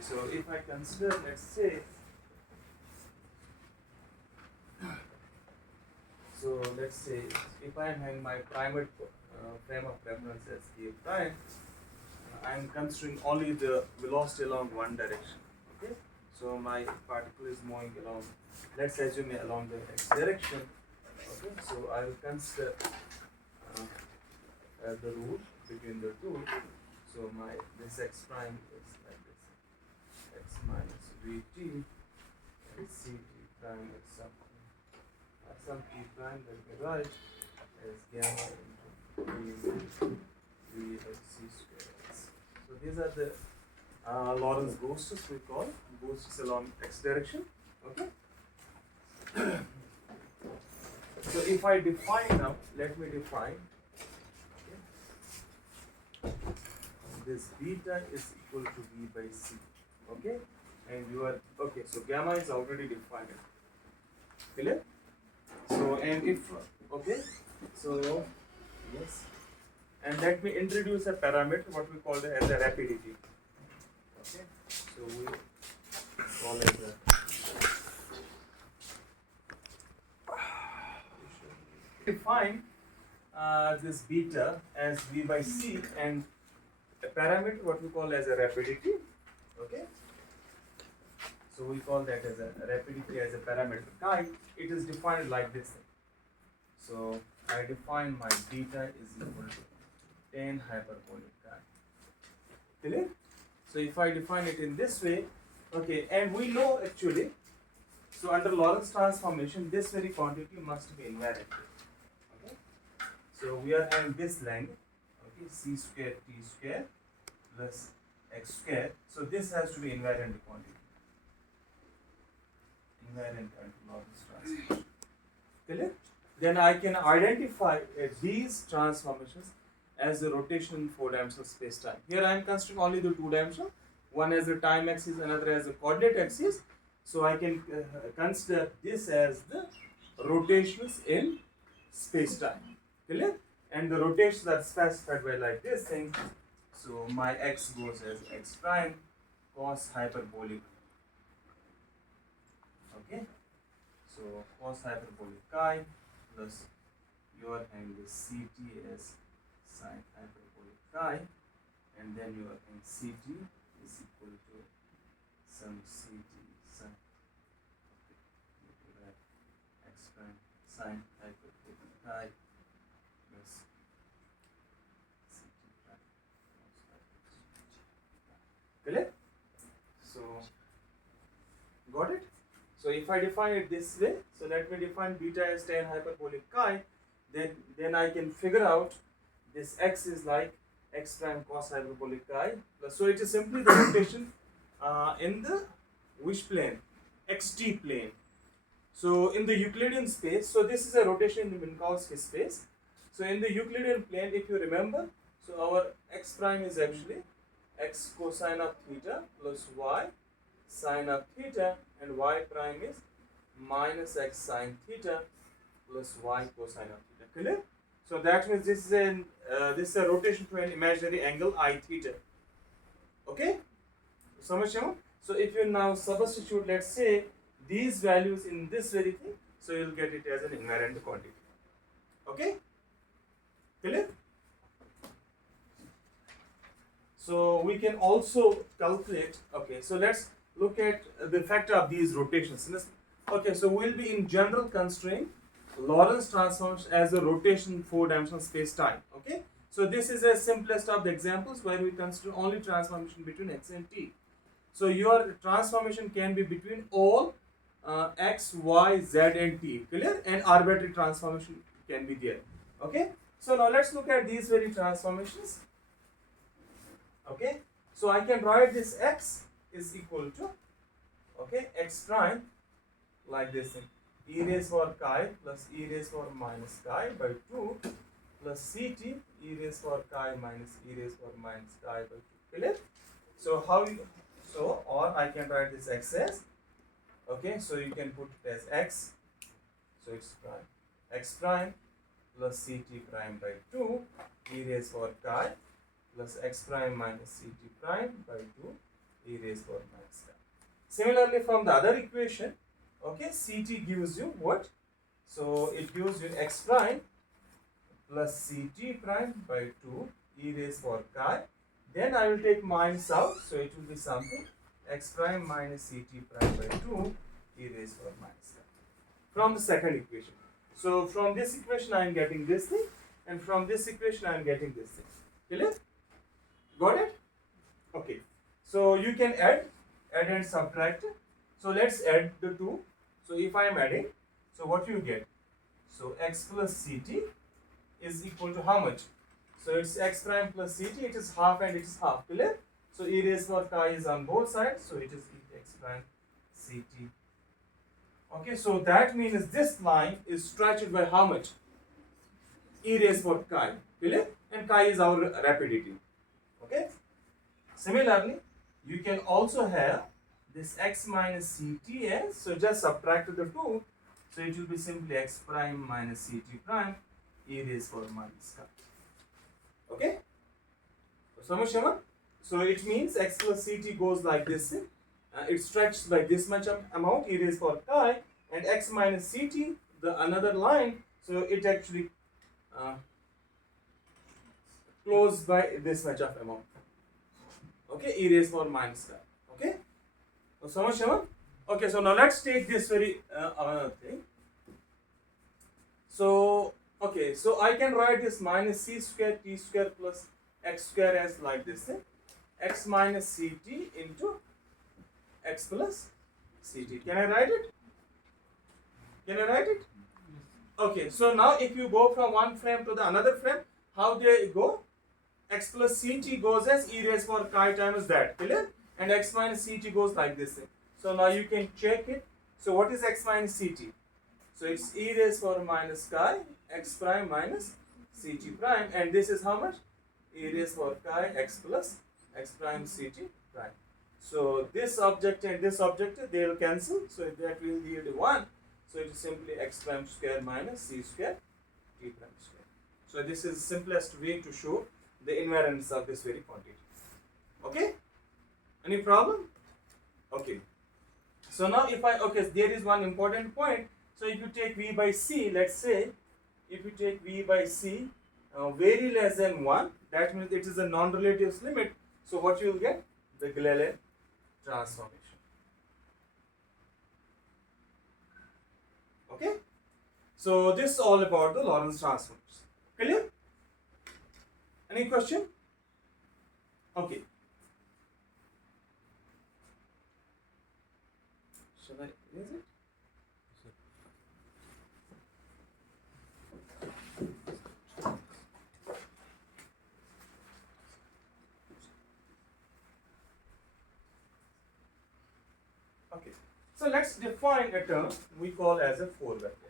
Okay, so if I consider, let's say, so let's say if I am having my primary frame of reference as k prime, I am considering only the velocity along one direction. Okay, so my particle is moving along, let's assume along the x direction. Okay, so I will consider the rule between the two. So my this x prime is like this, x minus vt, and ct prime is some t prime that we write as gamma into v by c square x. So these are the Lorentz ghosts we call ghosts along x direction. Okay. So if I define now, let me define. Okay. This beta is equal to v by c. Okay, and you are okay. So gamma is already defined. Clear? So and if okay, so yes, and let me introduce a parameter what we call it as a rapidity. Okay, so we call it define this beta as v by c and a parameter what we call as a rapidity. Okay, so we call that as a rapidity as a parameter chi. It is defined like this. So I define my beta is equal to 10 hyperbolic chi. Clear? So if I define it in this way, okay, and we know actually, so under Lorentz transformation, this very quantity must be invariant. Okay, so we are having this length, okay, c square t square plus x square. So this has to be invariant quantity. Invariant under Lorentz transformation. Clear? Then I can identify these transformations as the rotation in 4-dimensional space-time. Here I am considering only the 2-dimensional. One as the time axis, another as the coordinate axis. So I can consider this as the rotations in space-time. Clear? And the rotations are specified by like this thing. So my x goes as x prime cos hyperbolic. Okay. So cos hyperbolic chi plus you are having the ct as sine hyperbolic chi, and then you are having ct is equal to some ct sine x prime sine hyperbolic chi plus ct prime cos hyperbolic. Clear? So got it? So if I define it this way, so let me define beta as 10 hyperbolic chi, then I can figure out this x is like x prime cos hyperbolic chi plus, so it is simply the rotation in the which plane? xt plane. So in the Euclidean space, so this is a rotation in the Minkowski space. So in the Euclidean plane, if you remember, so our x prime is actually x cosine of theta plus y sine of theta, and y prime is minus x sine theta plus y cosine of theta. Clear? So that means this is a rotation to an imaginary angle I theta. Okay? So if you now substitute, let's say, these values in this very thing, so you'll get it as an invariant quantity. Okay? Clear? So we can also calculate. Okay, so let's look at the factor of these rotations. Okay, so we'll be in general considering Lorentz transforms as a rotation 4-dimensional space-time. Okay, so this is the simplest of the examples where we consider only transformation between x and t. So your transformation can be between all x, y, z and t. Clear? And arbitrary transformation can be there. Okay, so now let's look at these very transformations. Okay, so I can write this x is equal to, okay, x prime like this thing, e raised power chi plus e raised power minus chi by 2 plus ct e raised power chi minus e raised power minus chi by 2. Clear? So how you, so or I can write this x as, okay, so you can put it as x, so it's prime x prime plus ct prime by 2 e raised power chi plus x prime minus ct prime by 2 e raised power minus chi. Similarly, from the other equation, okay, Ct gives you what? So it gives you x prime plus Ct prime by 2 e raised power chi. Then I will take minus out, so it will be something x prime minus Ct prime by 2 e raised power minus chi. From the second equation. So from this equation I am getting this thing, and from this equation I am getting this thing. Clear? Got it? Okay. So you can add and subtract. So let's add the two. So if I am adding, so what you get? So x plus Ct is equal to how much? So it's x prime plus Ct, it is half and it is half. Clear? So e raised power chi is on both sides, so it is x prime Ct. Okay, so that means this line is stretched by how much? E raised power chi. Clear? And chi is our rapidity. Okay. Similarly, you can also have this x minus Ct as, so just subtract the two, so it will be simply x prime minus Ct prime e raised power minus chi. Okay. So it means x plus Ct goes like this. It stretches by this much amount e raised power chi, and x minus Ct, the another line, so it actually closed by this much of amount. Okay, e raised power minus chi. Okay. So okay, so now let's take this very another thing. So okay, so I can write this minus c square t square plus x square as like this thing, x minus Ct into x plus Ct. Can I write it? Can I write it? Okay, so now if you go from one frame to the another frame, how they go? X plus Ct goes as e raised power chi times that, clear? And x minus Ct goes like this thing. So now you can check it. So what is x minus Ct? So it's e raised power minus chi x prime minus Ct prime, and this is how much? E raised power chi x plus x prime Ct prime. So this object and this object, they will cancel, so that will yield 1. So it is simply x prime square minus c square t prime square. So this is the simplest way to show the invariance of this very quantity. Okay? Any problem? Okay. So now if there is one important point. So if you take v by c, let's say, if you take v by c very less than 1, that means it is a non-relative limit. So what you will get? The Gilliland transformation. Okay? So this is all about the Lorentz transforms. Clear? Any question? Okay. Should I erase it? Okay. So let's define a term we call as a 4 vector.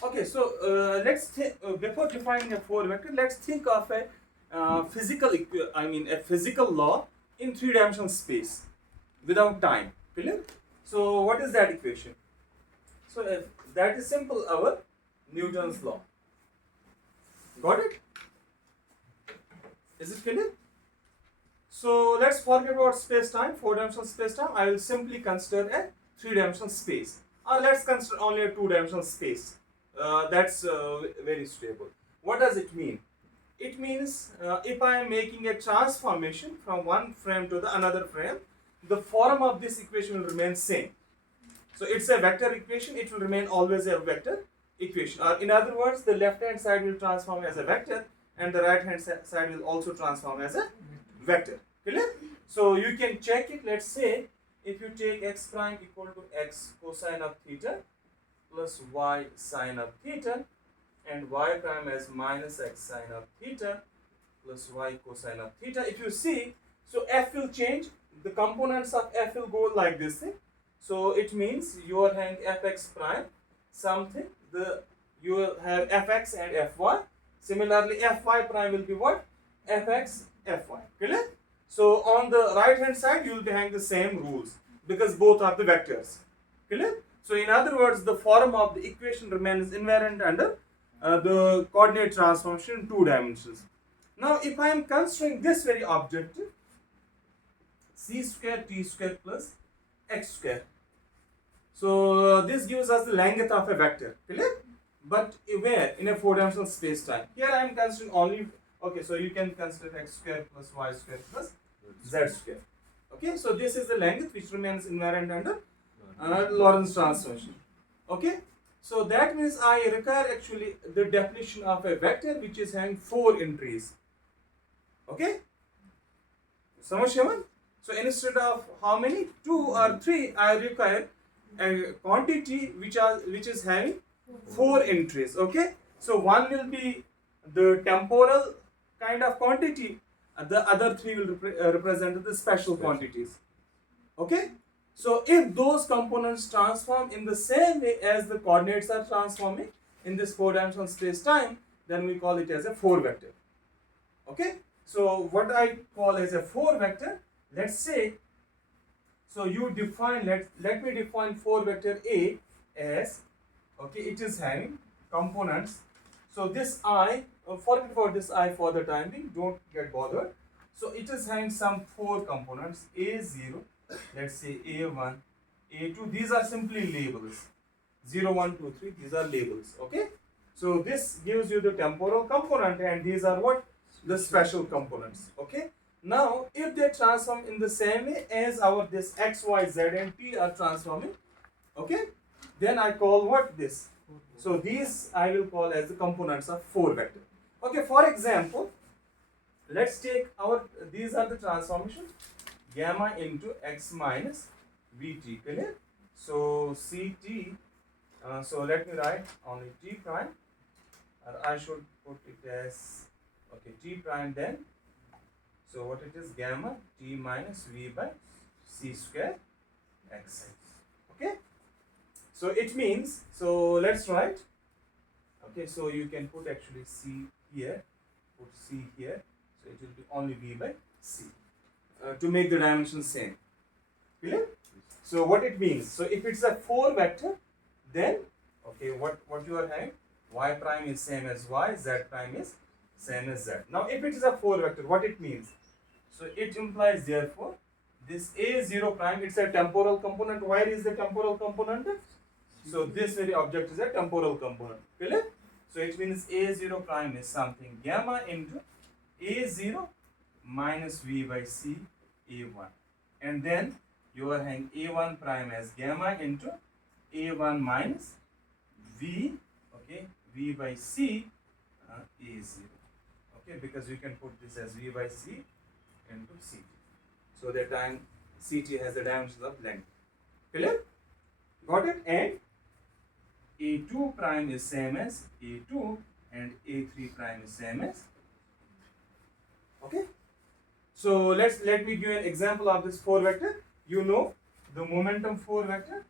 Okay, so let's before defining a 4 vector, let's think of a physical law in 3-dimensional space without time. Clear? So what is that equation? So that is simple, our Newton's law. Got it? Is it clear? So let's forget about space-time, 4-dimensional space-time. I will simply consider a 3-dimensional space, or let's consider only a 2-dimensional space. That's very stable. What does it mean? It means if I am making a transformation from one frame to the another frame, the form of this equation will remain same. So it's a vector equation, it will remain always a vector equation. Or in other words, the left hand side will transform as a vector and the right hand side will also transform as a vector. Clear? So you can check it. Let's say if you take x prime equal to x cosine of theta plus y sine of theta, and y prime as minus x sine of theta plus y cosine of theta. If you see, so f will change. The components of f will go like this thing. So it means you are having fx prime something. You will have fx and fy. Similarly, fy prime will be what? Fx, fy. Clear? So on the right hand side, you will be having the same rules because both are the vectors. Clear? So in other words, the form of the equation remains invariant under the coordinate transformation in 2 dimensions. Now, if I am considering this very objective, c square t square plus x square. So this gives us the length of a vector, clear? But where? In a 4-dimensional space time. Here I am considering only, okay, so you can consider x square plus y square plus z square. Okay, so this is the length which remains invariant under Lorentz transformation. Okay, so that means I require actually the definition of a vector which is having 4 entries. Okay, समझ गए? So instead of how many 2 or 3, I require a quantity which is having 4 entries. Okay, so one will be the temporal kind of quantity, and the other 3 will represent the special quantities. Okay, so if those components transform in the same way as the coordinates are transforming in this 4-dimensional space time, then we call it as a 4 vector. Okay, so what I call as a 4 vector, let's say, so you define, let me define 4 vector A as, okay, it is having components. So this I, forget about this I for the time being, don't get bothered. So it is having some 4 components, A0, let's say A1, A2, these are simply labels, 0, 1, 2, 3, these are labels, okay. So this gives you the temporal component, and these are what? The special components, okay. Now, if they transform in the same way as our this x, y, z and t are transforming, okay, then I call what this? So these I will call as the components of 4 vector. Okay, for example, let's take our, these are the transformations, gamma into x minus vt, clear? So ct, so let me write only t prime, or I should put it as, okay, t prime then. So what it is, gamma t minus v by c square x. Okay, so it means, so let's write, okay, so you can put actually c here, put c here, so it will be only v by c to make the dimensions same. Clear? So what it means, so if it's a 4 vector, then okay, what you are having, y prime is same as y, z prime is same as z. Now if it is a 4 vector, what it means, so it implies therefore this a0 prime, it's a temporal component. Where is the temporal component? So this very object is a temporal component, clear? So it means a0 prime is something gamma into a0 minus v by c a1, and then you are having a1 prime as gamma into a1 minus v, okay, v by c a0, okay, because you can put this as v by c into ct, so that time ct has the dimensions of length. Clear? Got it? And a2 prime is same as a2 and a3 prime is same as, okay. So let me give an example of this 4 vector. You know the momentum 4 vector,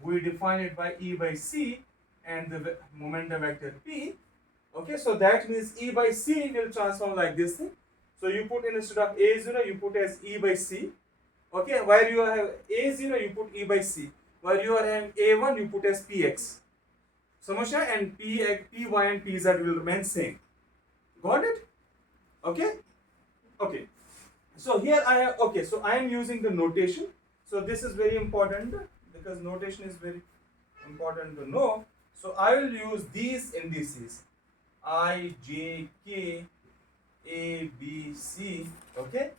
we define it by E by C and the momentum vector P. Okay, so that means E by C will transform like this thing. So you put in, instead of A0, you put as E by C. Okay, where you have A0, you put E by C. Where you are having A1, you put as PX. Samasha, and Py and Pz will remain same. Got it? Okay? Okay. So here I have, okay, so I am using the notation. So this is very important because notation is very important to know. So I will use these indices I, J, K, A, B, C, okay,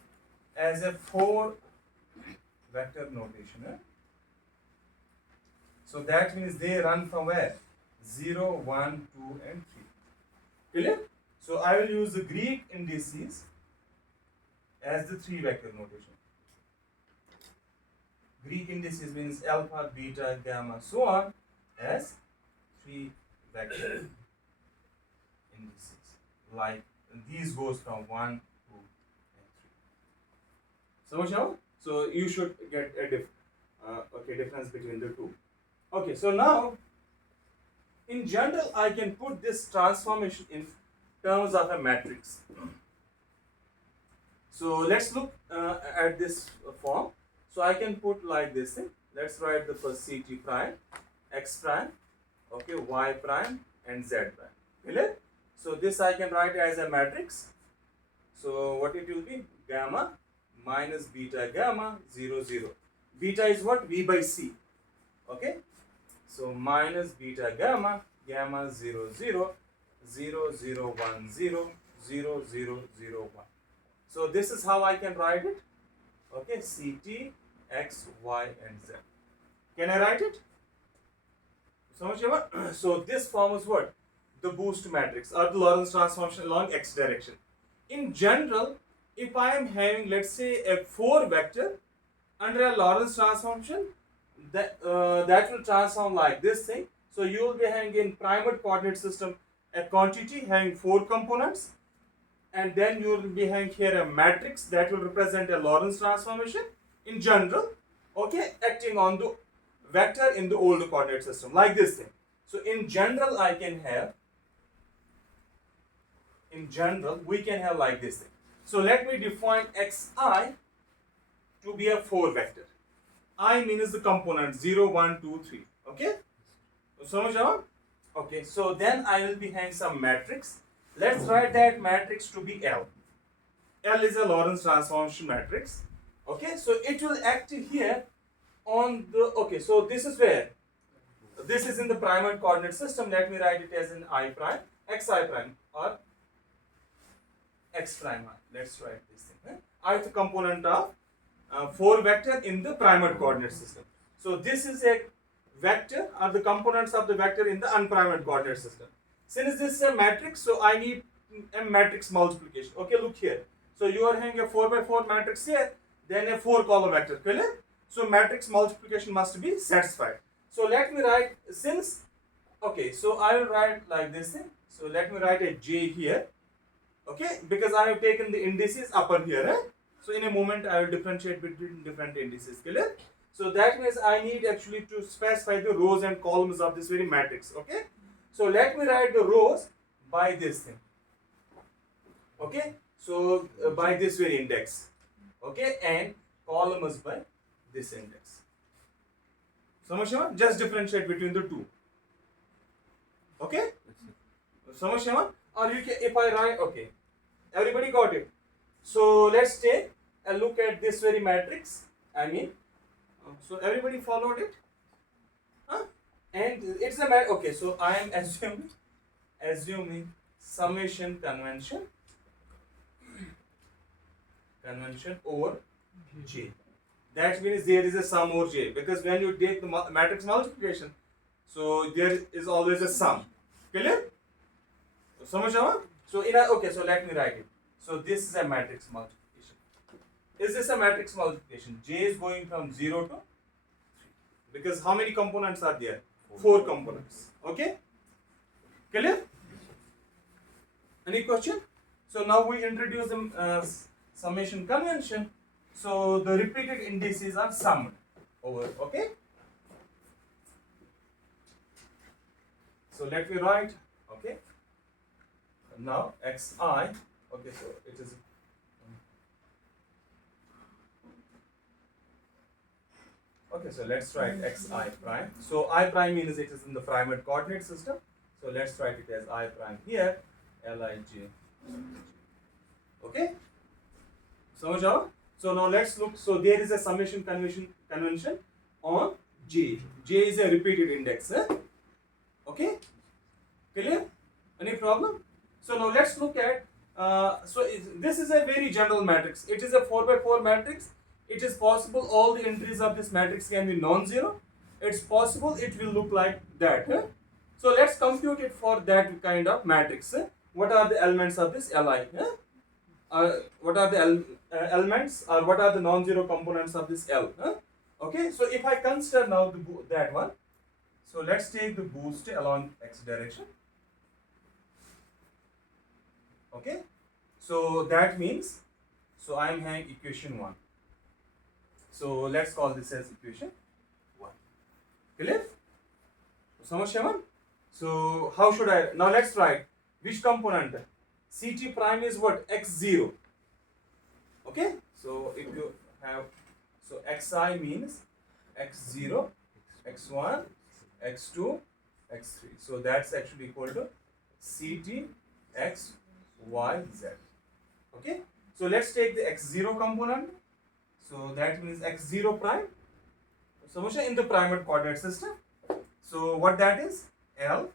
as a 4 vector notation. So that means they run from where? 0, 1, 2 and 3. Clear? So I will use the Greek indices as the 3 vector notation. Greek indices means alpha, beta, gamma, so on, as 3 vector indices. Like these goes from 1, 2 and 3. So you should get a difference between the two. Okay, so now in general I can put this transformation in terms of a matrix. So let's look at this form. So I can put like this thing. Let's write the first ct prime, x prime, okay, y prime and z prime. Clear? So this I can write as a matrix. So what it will be? Gamma minus beta gamma 0 0. Beta is what? V by C. Okay. So minus beta gamma gamma 0 0 0 0 1 0 0 0 0 1. So this is how I can write it. Okay. CT X Y and Z. Can I write it? So this forms what? The boost matrix or the Lorentz transformation along x direction. In general, if I am having, let's say, a 4 vector under a Lorentz transformation, that will transform like this thing. So you will be having in primary coordinate system a quantity having 4 components, and then you will be having here a matrix that will represent a Lorentz transformation in general, okay, acting on the vector in the old coordinate system like this thing. So in general we can have like this thing. So let me define xi to be a 4 vector. I means the component 0 1 2 3. Okay, so okay, so then I will be having some matrix. Let's write that matrix to be L. L is a Lorentz transformation matrix. Okay, so it will act here on the, okay, so this is where, this is in the primary coordinate system. Let me write it as an I prime, xi prime or x prime. Let's write this thing. Ith component of 4 vector in the primary coordinate system. So this is a vector or the components of the vector in the unprimed coordinate system. Since this is a matrix, so I need a matrix multiplication. Okay, look here. So you are having a 4 by 4 matrix here, then a 4 column vector. Clear? So matrix multiplication must be satisfied. So let me write, since, okay, so I will write like this thing. So let me write a J here. Okay, because I have taken the indices upper here. So in a moment I will differentiate between different indices. Clear? So that means I need actually to specify the rows and columns of this very matrix. Okay. So let me write the rows by this thing. Okay. So by this very index. Okay. And columns by this index. So just differentiate between the two. Okay. So or you can, if I write, okay. Everybody got it. So let's take a look at this very matrix. I mean, so everybody followed it? Huh? And it's a matter, okay, so I am assuming summation convention over J. That means there is a sum over J, because when you take the matrix multiplication, so there is always a sum. Clear? So in a, okay, so let me write it. So this is a matrix multiplication. Is this a matrix multiplication? J is going from 0 to 3. Because how many components are there? 4 components. Okay? Clear? Any question? So now we introduce the summation convention. So the repeated indices are summed over. Okay? So let me write. Okay? Now xi. Okay, so it is. Okay, so let's write xi prime. So I prime means it is in the primary coordinate system. So let's write it as I prime here, Lij. Okay? So now let's look. So there is a summation convention on J. J is a repeated index. Okay? Clear? Any problem? So now let's look at. This is a very general matrix. It is a 4 by 4 matrix. It is possible all the entries of this matrix can be non-zero. It's possible it will look like that. So let's compute it for that kind of matrix. What are the elements of this Li? What are the elements or what are the non-zero components of this L? Okay, so if I consider now that one, so let's take the boost along x direction. Okay, so that means, so I am having equation 1. So let's call this as equation 1. Clear? So how should I, now let's write which component? Ct prime is what? x0. Okay, so if you have, so xi means x0, x1, x2, x3. So that's actually equal to ct x y z. Okay, so let's take the x0 component. So that means x0 prime. So in the primary coordinate system. So what that is? L.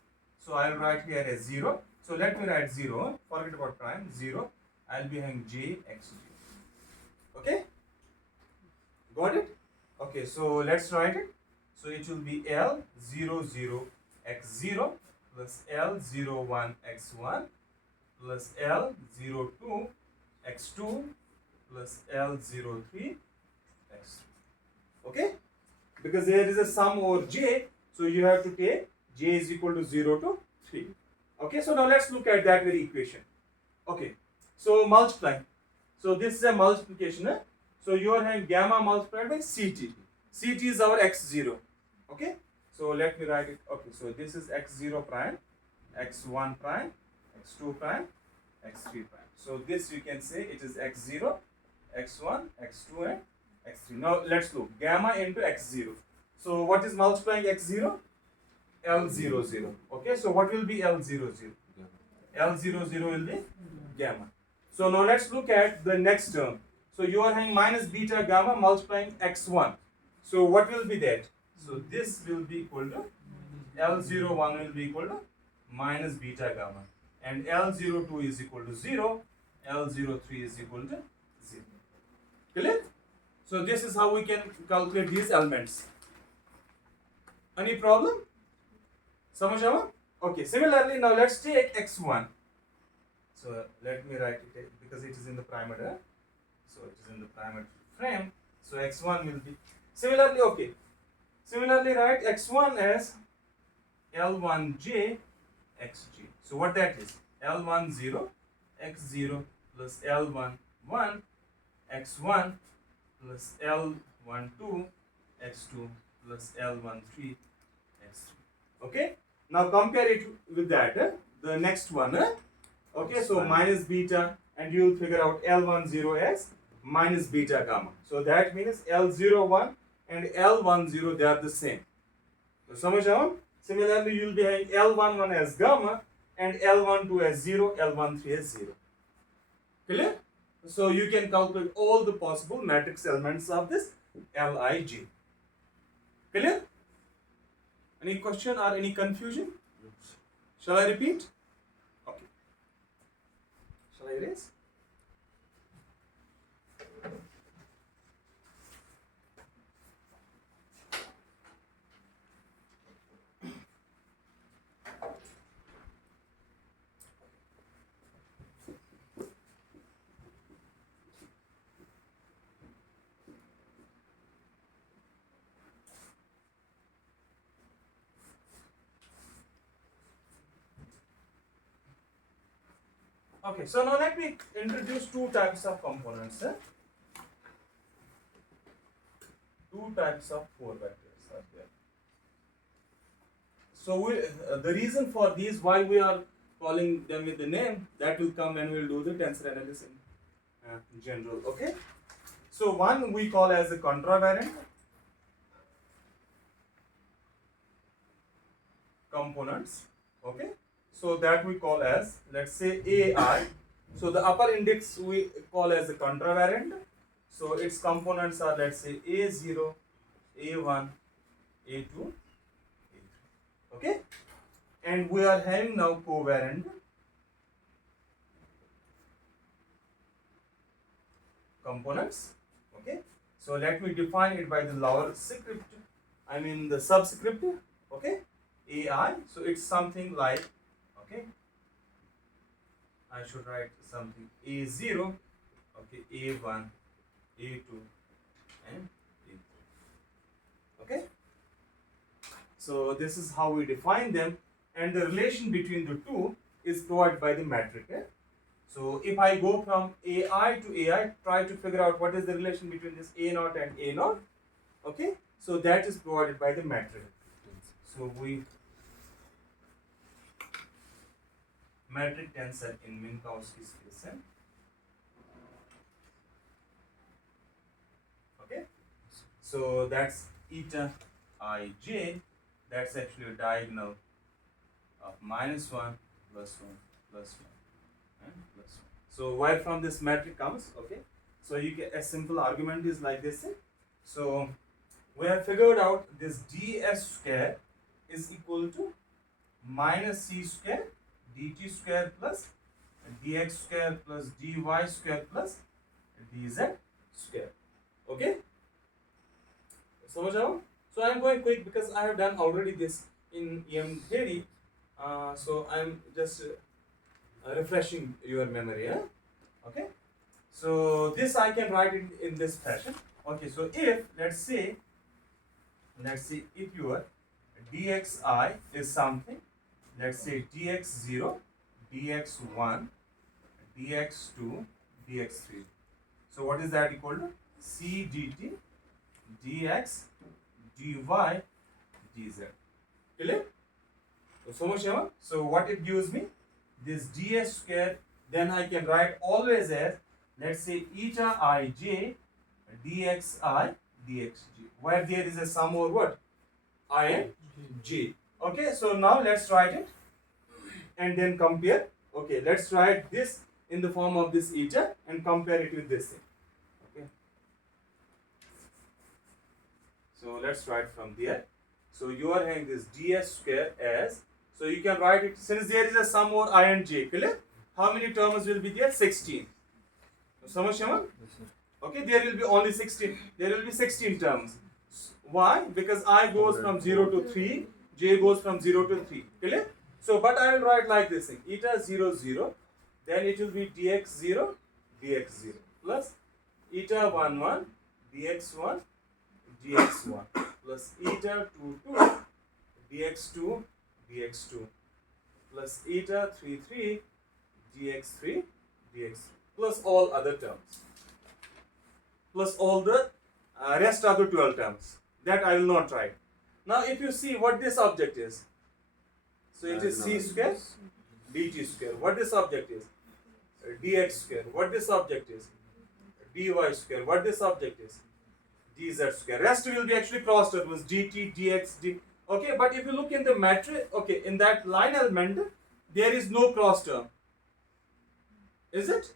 So I'll write here as 0. So let me write 0. Forget about prime. 0. I'll be having j x g. Okay? Got it? Okay, so let's write it. So it will be L 0 0 x0 plus L 0 1 x1 plus L 0 2 x2 plus L 0 3 x3. Okay? Because there is a sum over j, so you have to take j is equal to 0 to 3. Okay, so now let's look at that very equation. Okay, so multiplying. So this is a multiplication. So you are having gamma multiplied by ct. Ct is our x0. Okay, so let me write it. Okay, so this is x0 prime, x1 prime, x2 prime, x3 prime. So this you can say it is x0, x1, x2 and x3. Now let's look. Gamma into x0. So what is multiplying x0? L00. Okay, so what will be L00? L00 will be gamma. So now let's look at the next term. So you are having minus beta gamma multiplying x1. So what will be that? So this will be equal to L01 will be equal to minus beta gamma. And L02 is equal to 0. L03 is equal to 0. Clear? So this is how we can calculate these elements. Any problem? Samajh aaya? Okay, similarly now let's take x1. So let me write it because it is in the primary. So it is in the primary frame. So x1 will be similarly okay. Similarly write x1 as L1j xg. So what that is? L10 x0 plus L11 x1 plus L12 x2 plus L13 x3. Okay. Now compare it with that. The next one. Okay. So minus beta, and you will figure out L10 as minus beta gamma. So that means L01 and L10 they are the same. So samajh aaya? Similarly, you will be having L11 as gamma and L12 as 0, L13 as 0. Clear? So you can calculate all the possible matrix elements of this Lij. Clear? Any question or any confusion? Shall I repeat? Okay. Shall I erase? Okay, so now let me introduce two types of components. Two types of 4 vectors are there. So the reason for these, why we are calling them with the name, that will come when we will do the tensor analysis in general. Okay. So one we call as a contravariant components. Okay. So that we call as, let's say, AI. So the upper index we call as a contravariant. So its components are, let's say, A0, A1, A2, A3. Okay? And we are having now covariant components. Okay? So let me define it by the lower script, the subscript. Okay? AI. So it's something like, okay, I should write something A0, okay, A1, A2 and A3. Okay, so this is how we define them, and the relation between the two is provided by the metric. So if I go from AI to AI, try to figure out what is the relation between this A0 and A0. Okay, so that is provided by the metric. So we metric tensor in Minkowski space. Okay, so that's eta ij. That's actually a diagonal of -1, plus 1 plus 1 and plus 1. So where from this metric comes, okay? So you get a simple argument is like this. So we have figured out this ds square is equal to minus c square dt square plus dx square plus dy square plus dz square. Okay? समझ आओ? So I am going quick because I have done already this in EM theory. So I am just refreshing your memory. Okay? So this I can write it in this fashion. Okay, so if let's say if your dxi is something, let's say dx0, dx1, dx2, dx3. So what is that equal to? C dt dx dy dz. Clear? So what it gives me? This ds square, then I can write always as, let's say, eta ij dxi dxj, where there is a sum over what? I and j. Okay, so now let's write it and then compare. Okay, let's write this in the form of this eta and compare it with this thing. Okay, so let's write from there. So you are having this ds square as, so you can write it, since there is a sum over I and j, clear? How many terms will be there? 16. Samajh Shaman? Okay, there will be only 16. There will be 16 terms. Why? Because I goes from 0 to 3, j goes from 0 to 3. Clear? So, but I will write like this thing. Eta 0, 0. Then it will be dx0, dx0 plus eta 1, 1, dx1, dx1 plus eta 2, 2, dx2, dx2 plus eta 3, 3, dx3, dx3 plus all other terms, plus all the rest of the 12 terms that I will not write. Now if you see what this object is, so it is c square dt square. What this object is? Dx square. What this object is? Dy square. What this object is? Dz square. Rest will be actually cross terms, dt, dx, d. Okay, but if you look in the matrix, okay, in that line element, there is no cross term. Is it?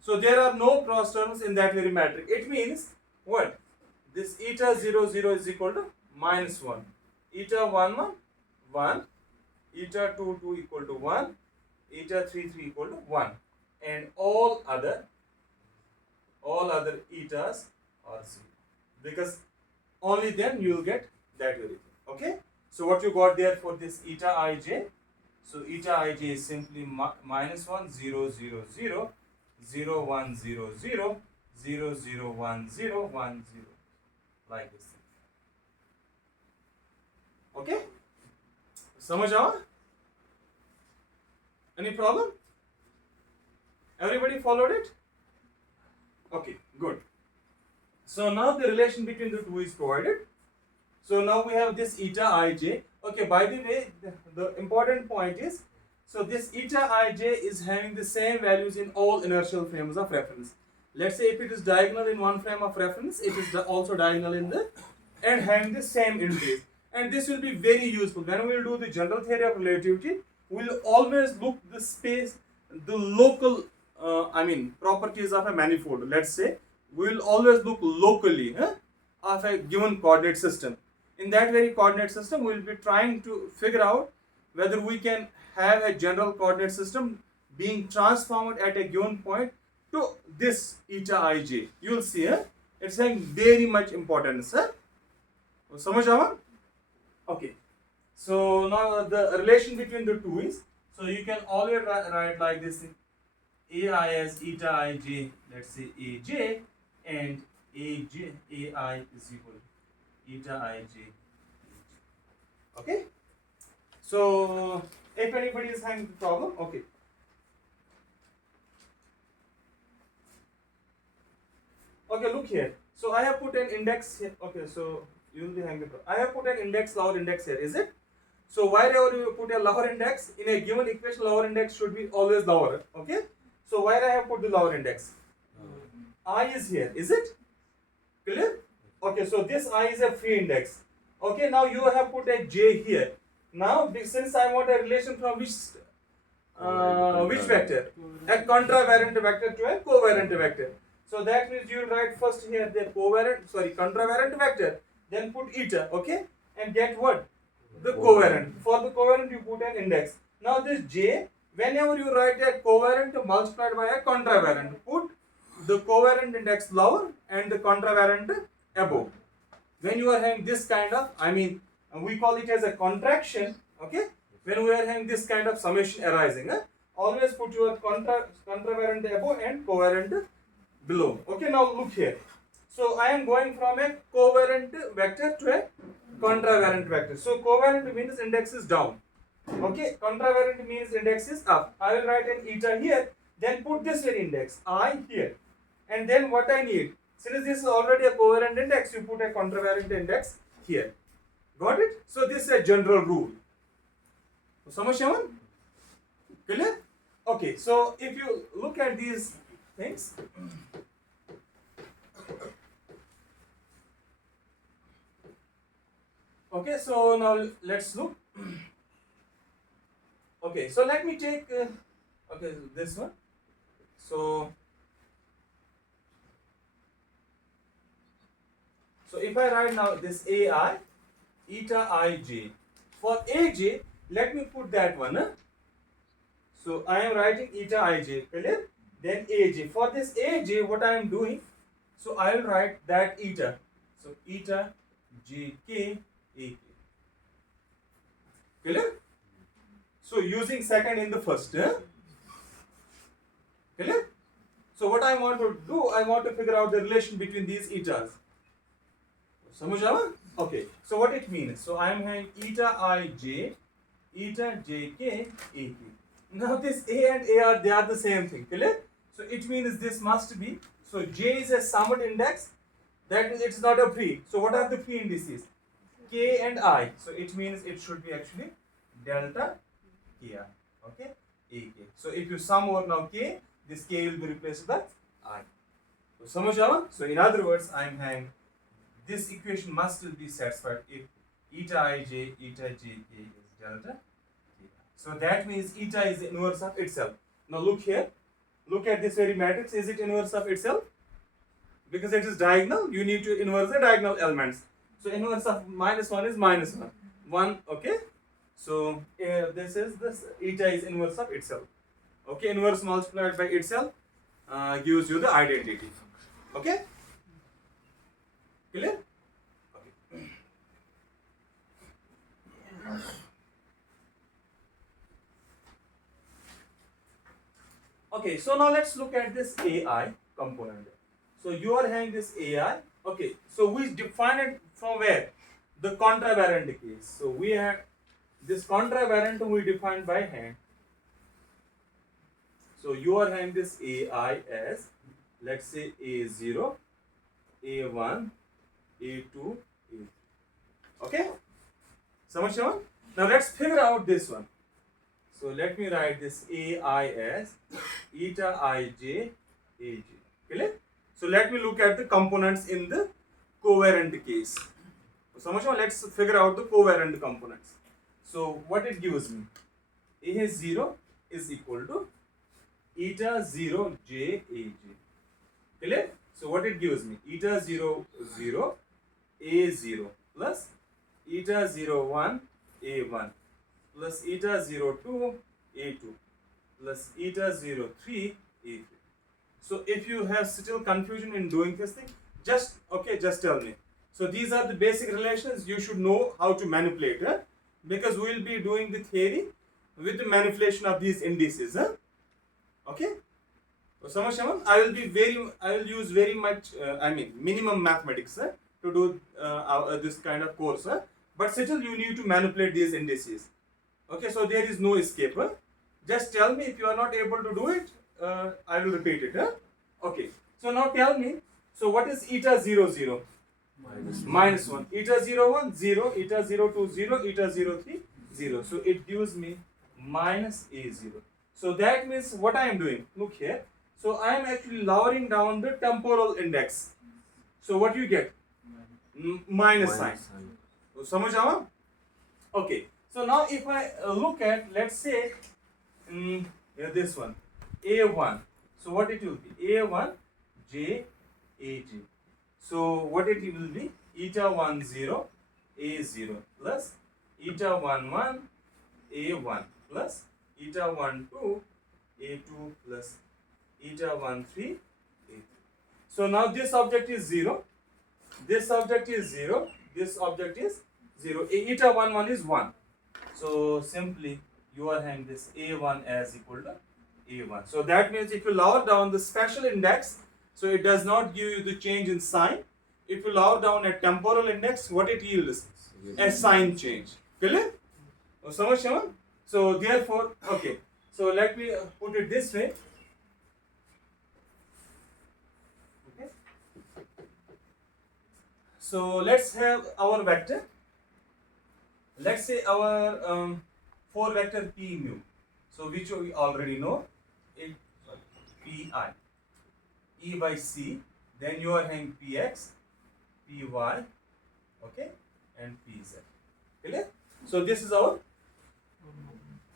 So there are no cross terms in that very matrix. It means what? This eta 0, 0 is equal to minus 1. Eta 1, 1, 1. Eta 2, 2 equal to 1. Eta 3, 3 equal to 1. And all other etas are 0. Because only then you will get that very thing. Okay? So what you got there for this eta ij? So eta ij is simply minus 1, 0, 0, 0, 0, 1, 0, 0, 0, 0, 1, 0, 1, 0. Like this. Okay? Samajh aa? Any problem? Everybody followed it? Okay, good. So now the relation between the two is provided. So now we have this eta ij. Okay, by the way, the important point is, so this eta ij is having the same values in all inertial frames of reference. Let's say if it is diagonal in one frame of reference, it is also diagonal in the, and having the same increase. And this will be very useful. When we will do the general theory of relativity, we will always look the space, the local, properties of a manifold. Let's say, we will always look locally of a given coordinate system. In that very coordinate system, we will be trying to figure out whether we can have a general coordinate system being transformed at a given point to this eta ij. You will see, it's having very much importance. Samajh aa? Okay. So now the relation between the two is, so you can always write like this: ai as eta ij, let's say aj, and ai is equal to eta ij. Okay. So if anybody is having the problem, okay. Okay, look here. So I have put an index here. Okay, so you will be having the problem. I have put an index, lower index here, is it? So wherever you put a lower index, in a given equation, lower index should be always lower. Okay? So where I have put the lower index? I is here, is it? Clear? Okay, so this I is a free index. Okay, now you have put a j here. Now, since I want a relation from which which vector? A contravariant vector to a covariant vector. So that means you write first here the contravariant vector, then put eta, okay, and get what? The covariant. For the covariant you put an index. Now this j, whenever you write a covariant multiplied by a contravariant, put the covariant index lower and the contravariant above. When you are having this kind of, we call it as a contraction, okay? When we are having this kind of summation arising, always put your contravariant above and covariant below. Okay, now look here. So I am going from a covariant vector to a contravariant vector. So covariant means index is down. Okay, contravariant means index is up. I will write an eta here, then put this very index I here. And then what I need, since this is already a covariant index, you put a contravariant index here. Got it? So this is a general rule. Samashaman? Clear? Okay, so if you look at these things, okay, so now let's look. Okay, so let me take this one. So if I write now this AI, eta ij, for aj, let me put that one. So I am writing eta ij, clear? Then aj. For this aj, what I am doing, so I will write that eta. So eta jk ak. Clear? So using second in the first. Clear? So what I want to do, I want to figure out the relation between these etas. Samujha? Okay. So what it means? So I am having eta ij, eta jk ak. Now this a and a they are the same thing. Clear? So it means this must be. So j is a summed index. That means it's not a free. So what are the free indices? K and I. So it means it should be actually delta ki. Okay? ak. So if you sum over now k, this k will be replaced by I. So samajh. So in other words, I am having this equation must be satisfied if eta ij, eta jk is delta ki. So that means eta is the inverse of itself. Now look here. Look at this very matrix. Is it inverse of itself? Because it is diagonal, you need to inverse the diagonal elements. So inverse of -1 is -1. 1, okay? So this eta is inverse of itself. Okay, inverse multiplied by itself gives you the identity. Okay? Clear? Okay. Okay, so now let's look at this AI component. So you are having this AI. Okay, so we define it from where? The contravariant case. So we have this contravariant we defined by hand. So you are having this AI as, let's say, A0, A1, A2, A3. Okay? Samajh? Now let's figure out this one. So let me write this AI as eta ij, aj. Clear? So let me look at the components in the covariant case. So let's figure out the covariant components. So what it gives me? A0 is equal to eta 0 j aj. Clear? So what it gives me? Eta 0 0 a0 plus eta 0 1 a1 plus eta 0 2 a2 plus eta 0 3 a3. So if you have still confusion in doing this thing, just tell me. So these are the basic relations. You should know how to manipulate, because we will be doing the theory with the manipulation of these indices. Okay. So Samashaman, I will use very much minimum mathematics to do this kind of course. But still you need to manipulate these indices. Okay. So there is no escape. Just tell me if you are not able to do it. I will repeat it. Okay. So now tell me. So what is eta 0 0? -1. Eta 0 1 0. Eta 0 2 0. Eta 0 3 0. So it gives me -a0. So that means what I am doing. Look here. So I am actually lowering down the temporal index. So what you get? Minus sign. So samajh aaya? Okay. So now if I look at, let's say Yeah, this one A1. So what it will be? A1 J A J. So what it will be? Eta 1 0 A0 plus eta 1 1 A1 plus eta 1 2 A2 plus eta 1 3 A3. So now this object is 0. This object is 0. This object is 0. Eta 1 1 is 1. So simply you are having this A1 as equal to A1. So that means if you lower down the special index, so it does not give you the change in sign. If you lower down a temporal index, what it yields? A sign change. Clear? So therefore, okay. So let me put it this way. Okay. So let's have our vector. Let's say our 4 vector P mu. So which we already know, it Pi, E by C. Then you are having Px, Py, okay, and Pz. Clear? So this is our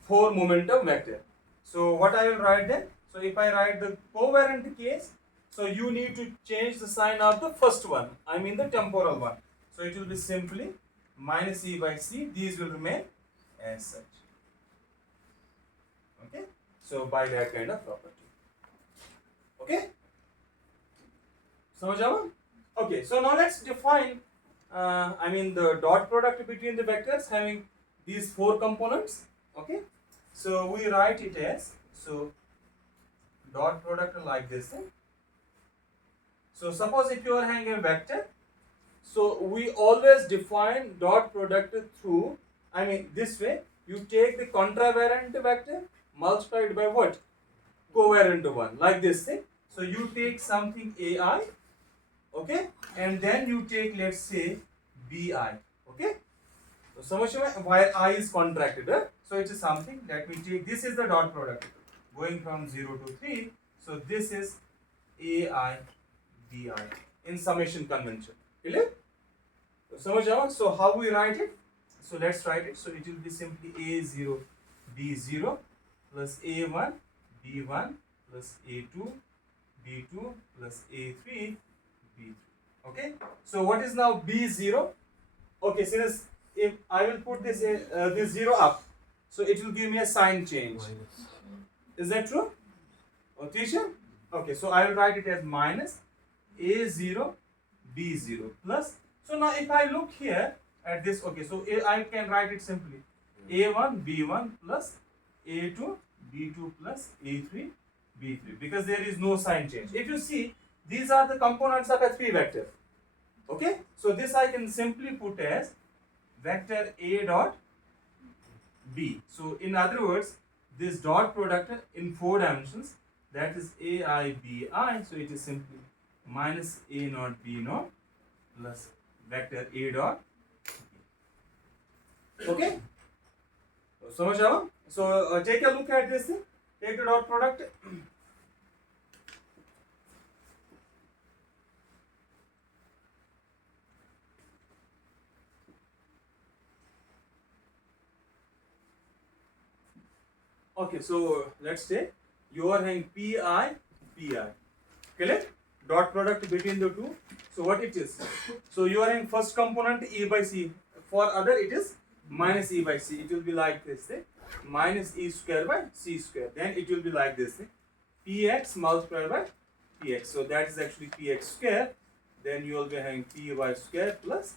4 momentum vector. So what I will write then? So if I write the covariant case, so you need to change the sign of the first one. I mean the temporal one. So it will be simply minus E by C. These will remain as such. Okay. So by that kind of property. Okay. So okay. So now let's define. I mean the dot product between the vectors having these 4 components. Okay. So we write it as dot product like this thing. So suppose if you are having a vector, so we always define dot product through, I mean this way, you take the contravariant vector multiplied by what? Covariant one, like this thing. So you take something AI, okay, and then you take, let's say, BI, okay. So while I is contracted, so it is something, let me take, this is the dot product going from 0 to 3. So this is AI BI in summation convention. Clear? So how we write it? So let's write it. So it will be simply A0 B0 plus A1 B1 plus A2 B2 plus A3 B3. Okay. So what is now B0? Okay, since if I will put this 0 up, so it will give me a sign change. Is that true? Oh, teacher? Okay, so I will write it as minus A0 B0 plus. So now if I look here at this, okay, so I can write it simply A1 B1 plus A2 B2 plus A3 B3, because there is no sign change. If you see, these are the components of a 3 vector. Okay, so this I can simply put as vector A dot B. So in other words, this dot product in 4 dimensions, that is AI BI. So it is simply minus A naught B naught plus vector A dot B. Okay. So take a look at this thing. Take the dot product. Okay, so let's say you are having Pi, Pi. Correct? Dot product between the two. So what it is? So you are having first component E by C. For other it is minus E by C. It will be like this thing. Minus E square by C square. Then it will be like this thing. Px multiplied by Px. So that is actually Px square. Then you will be having Py square plus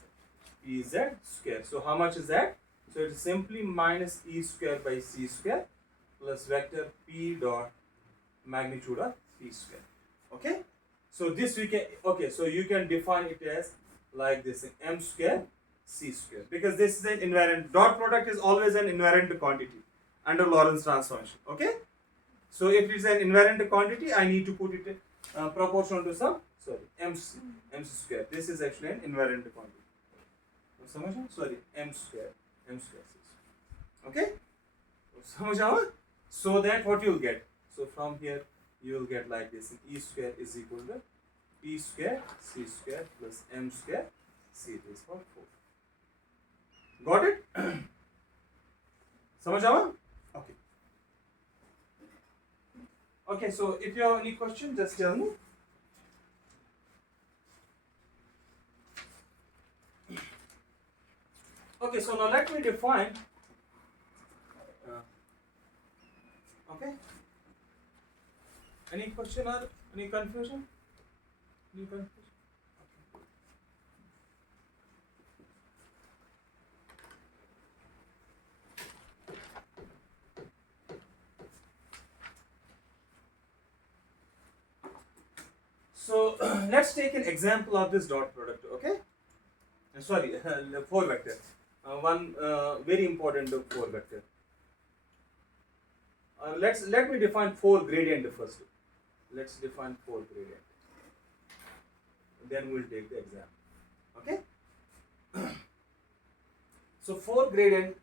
Pz square. So how much is that? So it is simply minus E square by C square plus vector P dot magnitude of P square. Okay. So this we can, okay, so you can define it as like this, M square C square, because this is an invariant, dot product is always an invariant quantity under Lorentz transformation. Okay. So if it is an invariant quantity, I need to put it proportional to some, M square. This is actually an invariant quantity. Sorry, M square C square. Okay. So that what you will get? So from here you will get like this, E square is equal to P square C square plus M square C raised to 4. Got it? समझ आवा? Okay. Okay, so if you have any question, just tell me. Okay, so now let me define. Okay. Any question or any confusion? Any confusion? So let's take an example of this dot product. Okay. Sorry, 4 vector. One very important 4 vector. Let me define 4 gradient first. Let's define 4 gradient. Then we'll take the example. Okay. So 4 gradient.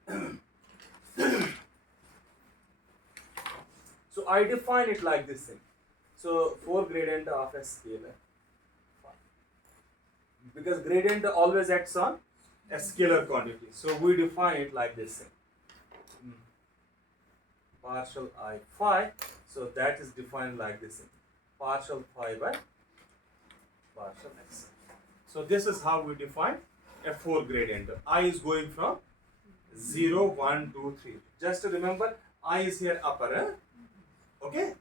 So I define it like this thing. So 4 gradient of a scalar. Because gradient always acts on a scalar quantity. So we define it like this thing. Partial I phi. So that is defined like this thing. Partial phi by partial x. So this is how we define a 4 gradient. I is going from 0, 1, 2, 3. Just to remember, I is here upper. Okay?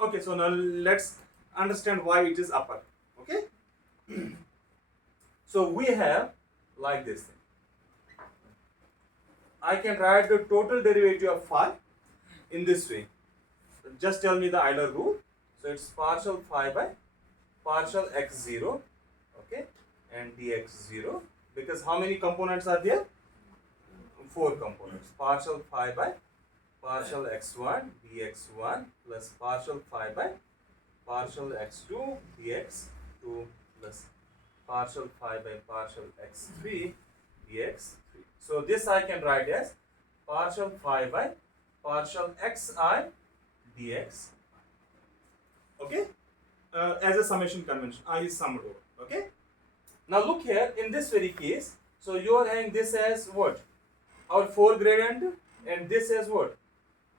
Okay, so now let's understand why it is upper. Okay? So we have like this thing. I can write the total derivative of phi in this way. Just tell me the Euler rule. So it's partial phi by partial x0, okay, and dx0. Because how many components are there? 4 components. Partial phi by partial x1 dx1 plus partial phi by partial x2 dx2 plus partial phi by partial x3 dx3. So this I can write as partial phi by partial xi dx. Okay, as a summation convention, I is summed over. Okay. Now look here in this very case. So you are having this as what? Our 4 gradient, and this as what?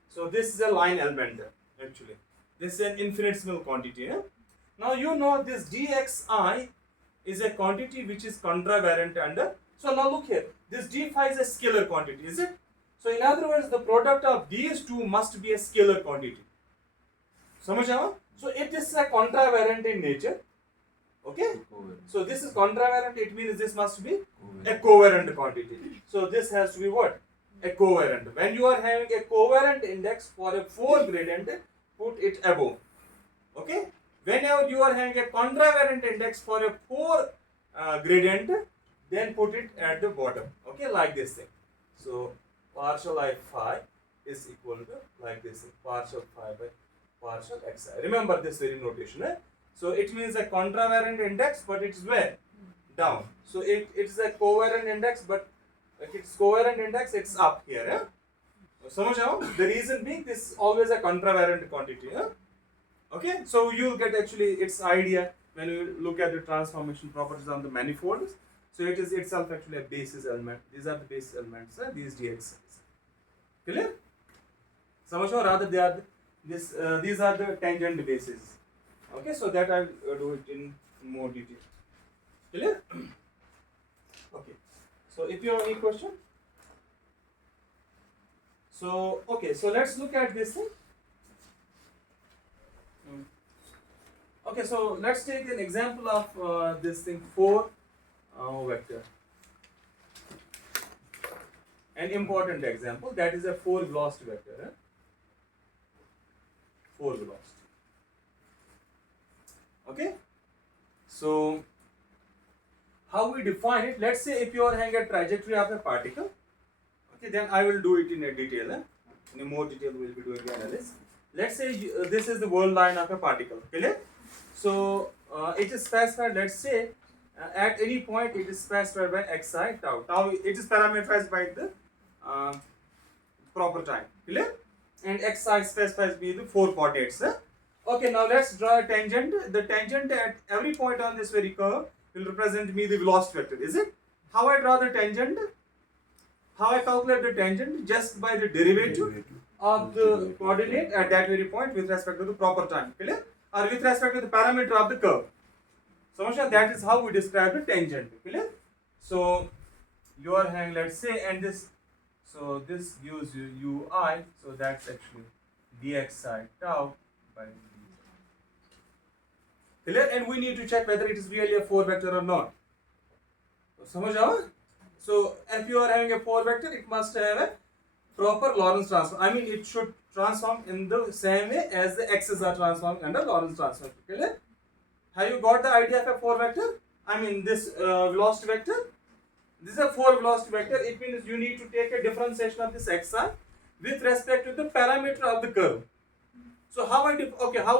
So this is a line element actually. This is an infinitesimal quantity. Now you know this dxi is a quantity which is contravariant under. So now look here. This d phi is a scalar quantity, is it? So in other words, the product of these two must be a scalar quantity. समझ आया? So if this is a contravariant in nature, okay? So this is contravariant, it means this must be a covariant quantity. So this has to be what? A covariant. When you are having a covariant index for a 4 gradient, put it above. Okay? Whenever you are having a contravariant index for a 4 gradient, then put it at the bottom. Okay? Like this thing. So partial I phi is equal to like this thing. Partial phi by partial xi. Remember this very notation. So it means a contravariant index, but it's where? Down. So it's a covariant index, but if it's covariant index, it's up here. समझ आओ? The reason being this is always a contravariant quantity. Okay, so you'll get actually its idea when you look at the transformation properties on the manifolds. So it is itself actually a basis element. These are the basis elements. These dx. Clear? समझ आओ? Rather they are these are the tangent bases. Okay, so that I will do it in more detail. Clear? Okay. So if you have any question. So okay, so let's look at this thing. Okay, so let's take an example of this thing 4 vector. An important example, that is a 4 velocity vector. 4 velocity. Okay, so how we define it? Let's say if you are having a trajectory of a particle, okay, then I will do it in a detail. In a more detail, we will be doing the analysis. Let's say this is the world line of a particle. Clear? So it is specified. Let's say at any point it is specified by xi tau. Tau it is parameterized by the proper time. Clear? And xi specifies me the 4 coordinates. Okay, now let's draw a tangent. The tangent at every point on this very curve will represent me the velocity vector. Is it? How I draw the tangent? How I calculate the tangent? Just by the derivative of the coordinate at that very point with respect to the proper time, clear? Or with respect to the parameter of the curve. So that is how we describe the tangent, clear? So you are having, let's say, and this, so this gives you ui, so that's actually dxi tau by d. Clear? And we need to check whether it is really a 4 vector or not. So if you are having a 4 vector, it must have a proper Lorentz transform. I mean, it should transform in the same way as the x's are transformed under Lorentz transform. Clear? Have you got the idea of a 4 vector? I mean, this velocity vector. This is a 4 velocity vector. It means you need to take a differentiation of this xi with respect to the parameter of the curve. So how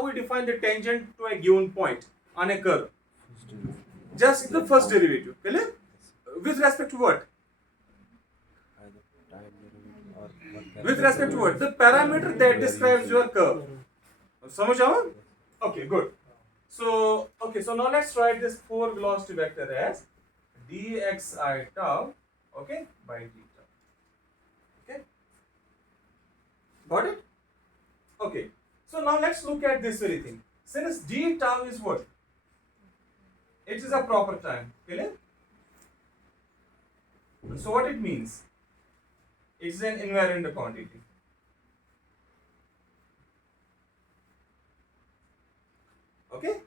we define the tangent to a given point on a curve? Just the first derivative. Clear? With respect to what? With respect to what? The parameter that describes your curve. Okay, good. So now let's write this 4 velocity vector as dxi tau, okay, by d tau. Okay, got it? Okay, so now let's look at this very thing. Since d tau is what? It is a proper time, clear? So what it means? It's an invariant quantity. Okay,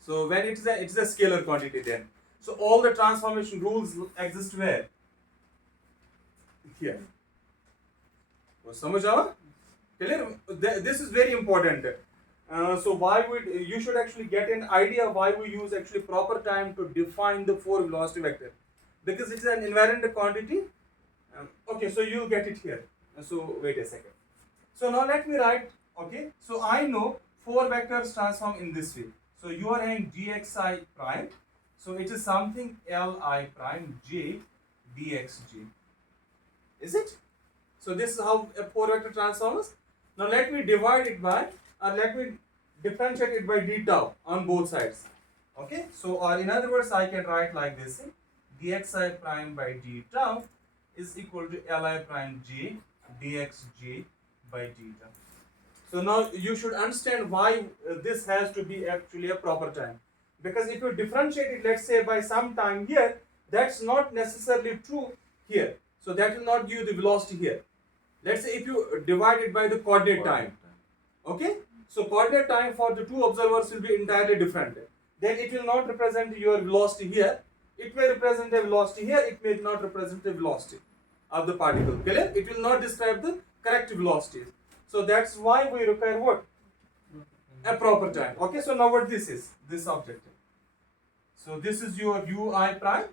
so when it's a scalar quantity then. So all the transformation rules exist where? Here. Clear? This is very important. So why would you should actually get an idea why we use actually proper time to define the 4 velocity vector, because it is an invariant quantity. Okay, so you'll get it here. So wait a second. So now let me write. Okay, so I know 4 vectors transform in this way. So you are having dxi prime. So it is something li prime j dxj. Is it? So this is how a 4 vector transforms. Now let me divide it by, or let me differentiate it by d tau on both sides. Okay, so or in other words, I can write like this: dxi prime by d tau is equal to li prime j dxj by d tau. So now you should understand why this has to be actually a proper time. Because if you differentiate it, let's say by some time here, that's not necessarily true here. So that will not give you the velocity here. Let's say if you divide it by the coordinate time. Okay? So coordinate time for the two observers will be entirely different. Then it will not represent your velocity here. It may represent a velocity here. It may not represent a velocity of the particle. Clear? It will not describe the correct velocities. So that's why we require what? A proper time. Okay, so now what this is? This object. So this is your ui prime.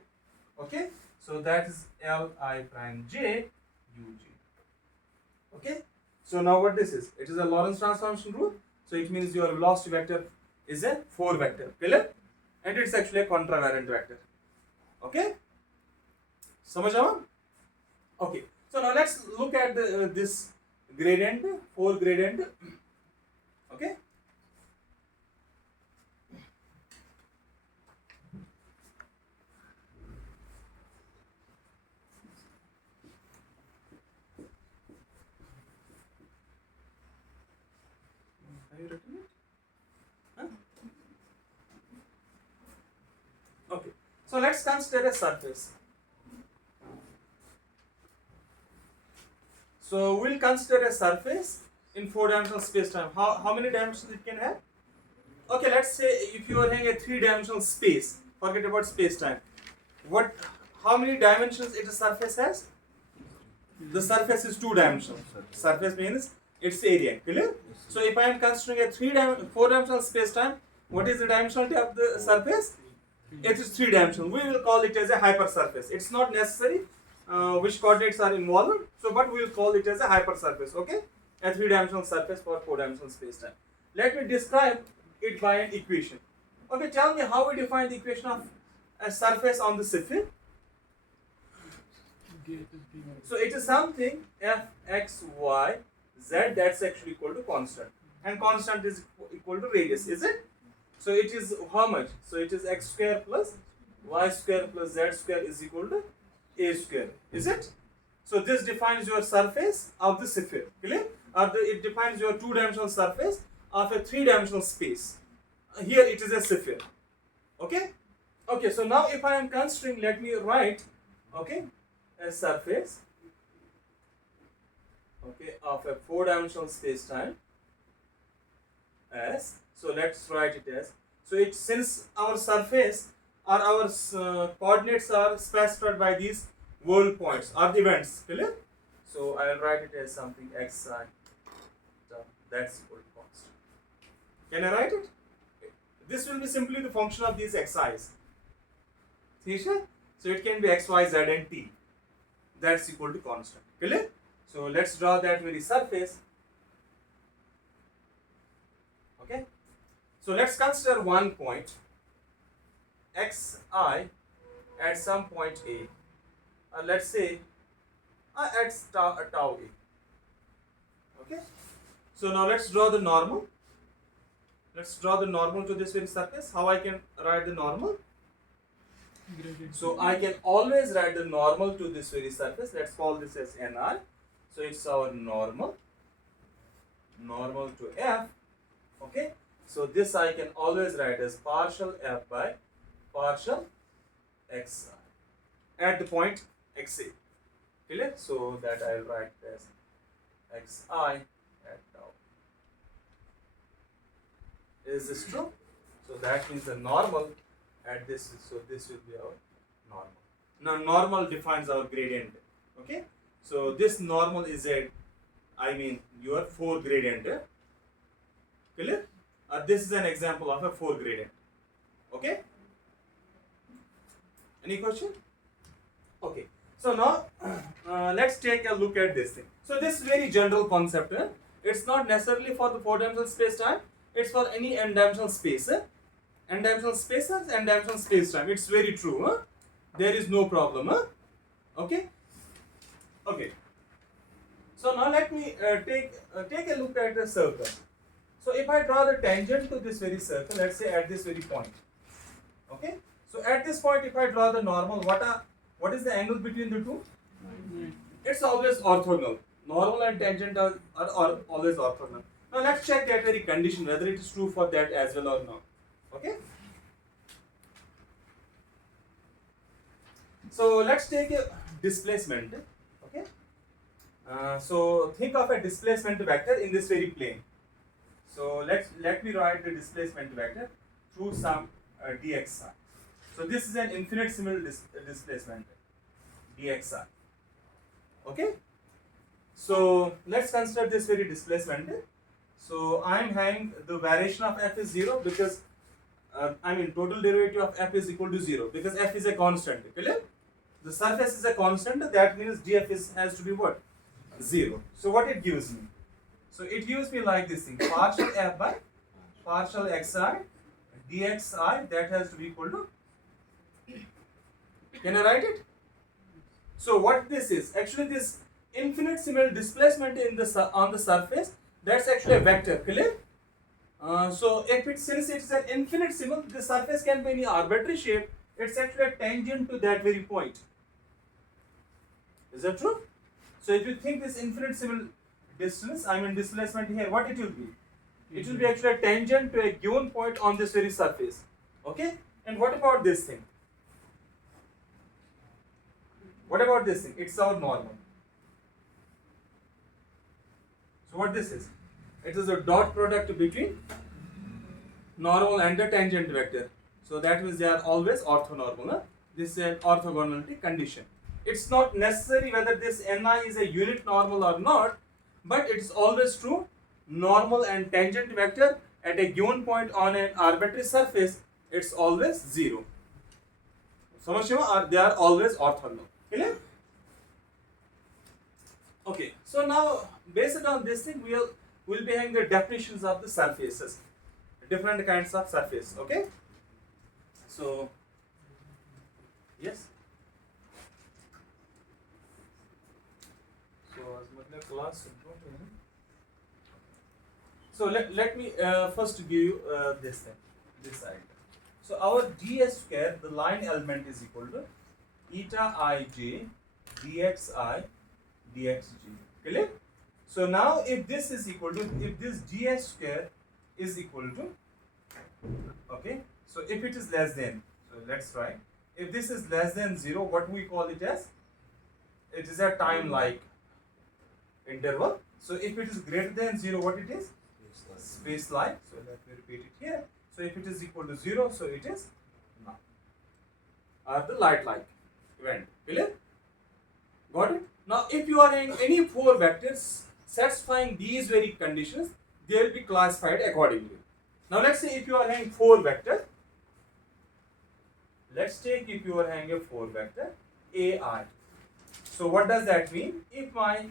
Okay, so that is li prime j uj. Okay, so now what this is? It is a Lorentz transformation rule. So it means your velocity vector is a 4 vector. Clear? And it's actually a contravariant vector. Okay, samajh aawa? Okay, so now let's look at this gradient, 4 gradient. Okay. Have you written it? Huh? Okay. So let's consider a surface. So we'll consider a surface in 4-dimensional space-time. How many dimensions it can have? Okay, let's say if you are having a 3-dimensional space, forget about space-time. How many dimensions its surface has? The surface is 2-dimensional. Surface means its area. Clear? So if I am considering a 4-dimensional space-time, what is the dimensionality of the surface? It is 3-dimensional. We will call it as a hypersurface. It's not necessary which coordinates are involved, so but we will call it as a hypersurface. Okay, a 3-dimensional surface for 4-dimensional space-time. Let me describe it by an equation. Okay, tell me how we define the equation of a surface on the sphere. So it is something f x y z that's actually equal to constant, and constant is equal to radius, is it? So it is how much? So it is x square plus y square plus z square is equal to a square, is it? So this defines your surface of the sphere. Clear? it defines your two-dimensional surface of a three-dimensional space. Here it is a sphere. Okay? Okay, so now if I am considering, let me write, okay, a surface, okay, of a four-dimensional space-time as, so let's write it as, so it, since our surface or our coordinates are specified by these world points or the events, clear? So I will write it as something xi, that's equal to constant. Can I write it? This will be simply the function of these xi's. So it can be x, y, z and t. That's equal to constant. Clear? So let's draw that very surface. Okay. So let's consider one point xi at some point a. Let's say at tau a. Okay. So now let's draw the normal. Let's draw the normal to this very surface. How I can write the normal? So I can always write the normal to this very surface. Let's call this as Ni. So it's our normal to f. Okay. So this I can always write as partial f by partial xi at the point xa. Clear? So that I will write as xi at tau. Is this true? So that means the normal at this, so this will be our normal. Now normal defines our gradient. Okay? So this normal is your 4 gradient. Clear? This is an example of a 4 gradient. Okay? Any question? Okay. So now let's take a look at this thing. So this is very general concept. It's not necessarily for the 4-dimensional space-time. It's for any n-dimensional space. N-dimensional spaces, n-dimensional space-time. It's very true. There is no problem. Okay? Okay. So now let me take a look at the circle. So if I draw the tangent to this very circle, let's say at this very point. Okay? So at this point, if I draw the normal, what is the angle between the two? It's always orthogonal. Normal and tangent are always orthogonal. Now let's check that very condition, whether it is true for that as well or not. Okay? So let's take a displacement. Okay? So think of a displacement vector in this very plane. So let me write the displacement vector through some dxi. So this is an infinitesimal displacement dxi. Okay? So let's consider this very displacement. So I am having the variation of f is 0 because total derivative of f is equal to 0 because f is a constant. Clear? The surface is a constant, that means df has to be what? 0. So what it gives me? So it gives me like this thing, partial f by partial xi dxi, that has to be equal to, can I write it? So what this is, actually this infinitesimal displacement on the surface, that's actually a vector. Clear? So since it's an infinitesimal, the surface can be any arbitrary shape. It's actually a tangent to that very point. Is that true? So if you think this infinitesimal distance, displacement here, what it will be? It will be actually a tangent to a given point on this very surface. Okay? And what about this thing? What about this thing? It's our normal. So what this is? It is a dot product between normal and the tangent vector. So that means they are always orthonormal. This is an orthogonality condition. It's not necessary whether this Ni is a unit normal or not, but it's always true. Normal and tangent vector at a given point on an arbitrary surface, it's always 0. They are always orthogonal. Clear? Okay. So now, based on this thing, we'll be having the definitions of the surfaces, different kinds of surface. Okay. So, yes. So let me first give you this idea. So our ds square, the line element, is equal to eta ij dxi dxg. Clear? So now if this is equal to, if this ds square is equal to, okay, so if it is less than, so let's try, if this is less than 0, what we call it as? It is a time like interval. So if it is greater than 0, what it is? Space like. So let me repeat it here. So if it is equal to 0, so it is null, or the light like event. Clear? Got it? Now if you are having any 4 vectors satisfying these very conditions, they will be classified accordingly. Now let's say if you are having 4 vectors, let's take if you are having a 4 vector AI. So what does that mean? If my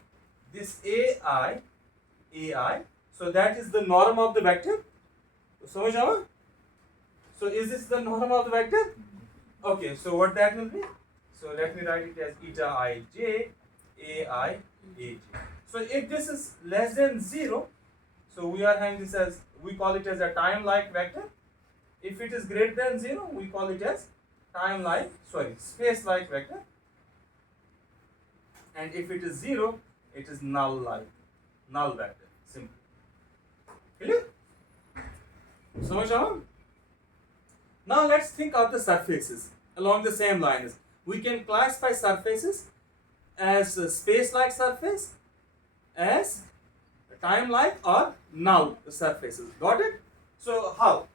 this AI, so that is the norm of the vector. So is this the norm of the vector? Okay, so what that will be? So let me write it as eta ij, ai, aj. So if this is less than 0, so we are having this as, we call it as a time-like vector. If it is greater than 0, we call it as space-like vector. And if it is 0, it is null vector. Simple. Clear? So now let's think of the surfaces along the same lines. We can classify surfaces as a space-like surface, as time-like, or null surfaces. Got it? So how?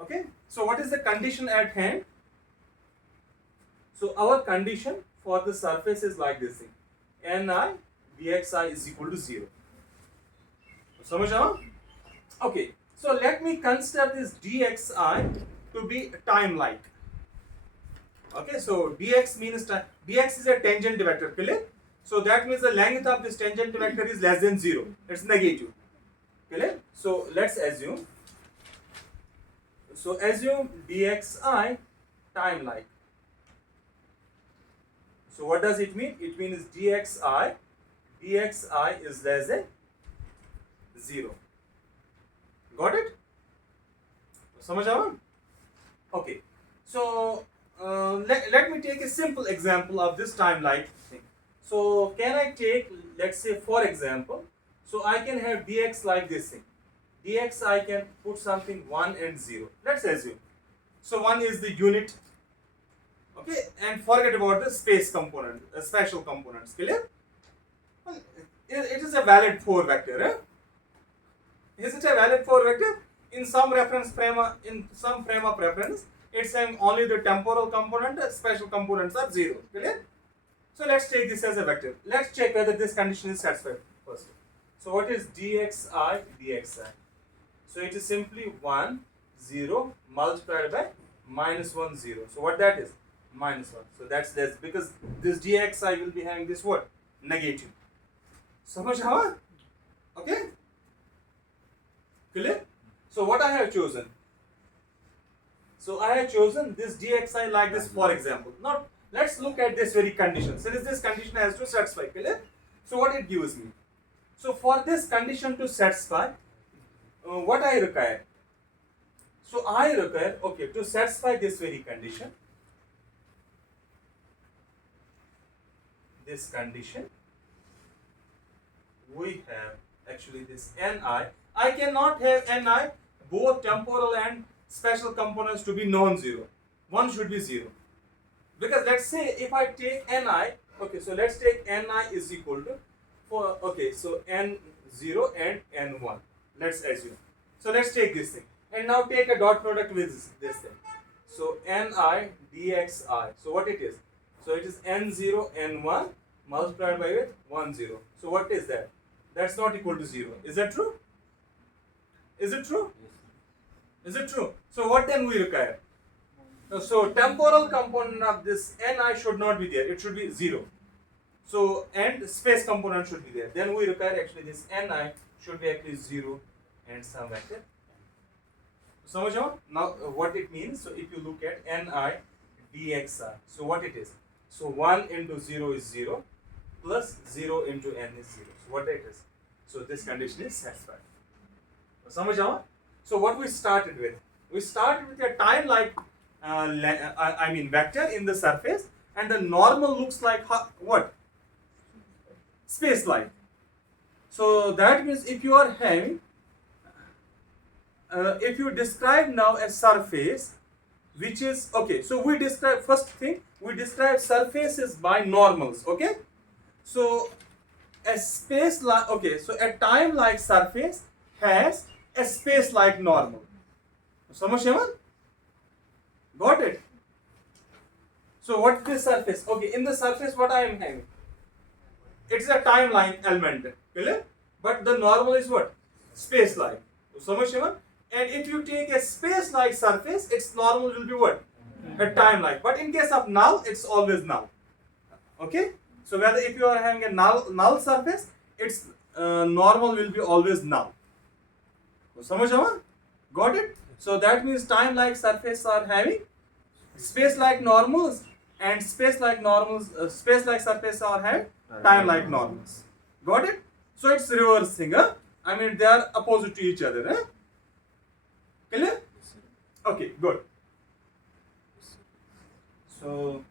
Okay. So what is the condition at hand? So our condition for the surface is like this thing: Ni dxi is equal to 0. समझ आओ? Okay, so let me consider this dxi to be time-like. Okay, so dx means time. Dx is a tangent vector, clear? So that means the length of this tangent vector is less than 0. It's negative. Clear? So let's assume. So assume dxi time-like. So what does it mean? It means dxi is less than 0. Got it? समझ आया? Okay. So let me take a simple example of this time-like thing. So can I take, let's say for example, so I can have dx like this thing. Dx I can put something 1 and 0. Let's assume. So 1 is the unit. Okay, and forget about the space component, spatial components. Clear? Well, it is a valid 4 vector. Eh? Is it a valid 4 vector? In some reference frame, in some frame of reference, it's saying only the temporal component, spatial components are 0. Clear? So let's take this as a vector. Let's check whether this condition is satisfied first. So what is dxi? So it is simply 1, 0 multiplied by minus 1, 0. So what that is? Minus 1. So that's less, because this dxi will be having this word negative. समझ आया? Okay? Clear? So what I have chosen? So I have chosen this dxi like this, for example. Now let's look at this very condition. So this condition has to satisfy. Clear? So what it gives me? So for this condition to satisfy, what I require? So I require, okay, to satisfy this very condition, we have actually this ni. I cannot have ni, both temporal and spatial components, to be non-zero. One should be 0. Because let's say if I take ni, okay, so let's take ni is equal to, so n0 and n1. Let's assume. So let's take this thing. And now take a dot product with this thing. So ni dxi. So what it is? So it is n0 n1 multiplied by with 1 0. So what is that? That's not equal to 0. Is that true? Is it true? Is it true? So what then we require? So temporal component of this ni should not be there. It should be 0. So and space component should be there. Then we require actually this ni should be actually 0 and some vector. समझ आओ? Now what it means? So if you look at ni dxi, so what it is? So 1 into 0 is 0 plus 0 into n is 0. So what it is? So this condition is satisfied. समझ आओ? So what we started with? We started with a time-like I mean vector in the surface, and the normal looks like what? Space-like. So that means if you are having, if you describe now a surface which is, okay, so we describe, first thing, we describe surfaces by normals, okay? So a space like, okay, so a time like surface has a space like normal. Samashevan? Got it? So what is the surface? Okay, in the surface what I am having? It's a timeline element, clear? But the normal is what? Space like. Samashevan? And if you take a space like surface, its normal will be what? A time like. But in case of null, it's always null. Okay? So whether if you are having a null surface, its normal will be always null. Samajh? Got it? So that means time like surfaces are having space like normals, and space like normals, space like surfaces are having time like normals. Got it? So it's reversing. Huh? I mean they are opposite to each other. Huh? Clear? Okay, good. So